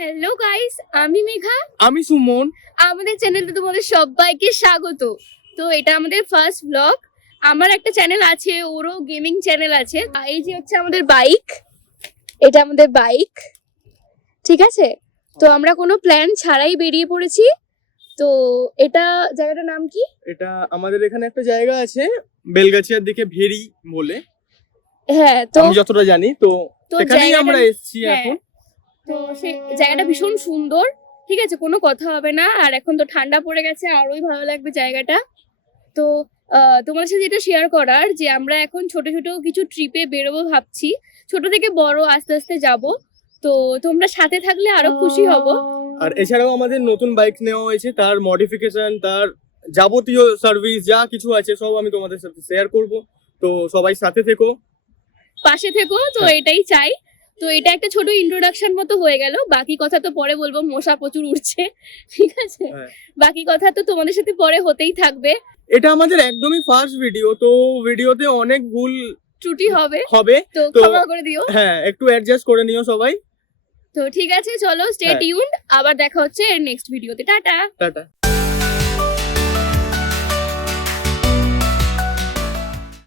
Hello guys, আমি মেঘা। আমি সুমন। আমাদের চ্যানেলে তোমাদের সবাইকে স্বাগত। তো এটা আমাদের ফার্স্ট ব্লগ। আমার একটা চ্যানেল আছে, ওরও গেমিং চ্যানেল আছে। এই যে হচ্ছে আমাদের বাইক, এটা আমাদের বাইক, ঠিক আছে? তো আমরা কোনো প্ল্যান ছাড়াই বেরিয়ে পড়েছি। তো এটা জায়গাটার নাম কি? এটা আমাদের এখানে একটা জায়গা আছে বেলগাছিয়ার দিকে ভেরি বলে, হ্যাঁ, তো আমি যতটা জানি। তো তো সেখানেই জায়গাটা- আমরা এসেছি হ্যাঁ, এখন। তো সেই জায়গাটা ভীষণ সুন্দর, ঠিক আছে, কোনো কথা হবে না। আর এখন তো ঠান্ডা পড়ে গেছে, আরোই ভালো লাগবে জায়গাটা। তো তোমার সাথে যেটা শেয়ার করার, যে আমরা এখন ছোট ছোট কিছু ট্রিপে বেরোবো ভাবছি, ছোট থেকে বড় আস্তে আস্তে যাব। তো তোমরা সাথে থাকলে আরো খুশি হব। আর এছাড়াও আমাদের নতুন বাইক নেওয়া হয়েছে, তার মডিফিকেশন, তার যাবতীয় সার্ভিস যা কিছু আছে সব আমি তোমাদের সাথে শেয়ার করব। তো সবাই সাথে থেকো, পাশে থেকো। তো হ্যাঁ। এটাই চাই। তো এটা একটা ছোট ইন্ট্রোডাকশন মতো হয়ে গেল, বাকি কথা তো পরে বলবো, মশা প্রচুর উঠছে, ঠিক আছে? হ্যাঁ। বাকি কথা তো তোমাদের সাথে পরে হতেই থাকবে, এটা আমাদের একদমই ফার্স্ট ভিডিও, তো ভিডিওতে অনেক ভুল ত্রুটি হবে, হবে, তো তো ক্ষমা করে দিও। হ্যাঁ একটু অ্যাডজাস্ট করে নিও সবাই। তো ঠিক আছে, চলো স্টে হ্যাঁ। টিউনড, আবার দেখা হচ্ছে নেক্সট ভিডিওতে। টাটা। টাটা।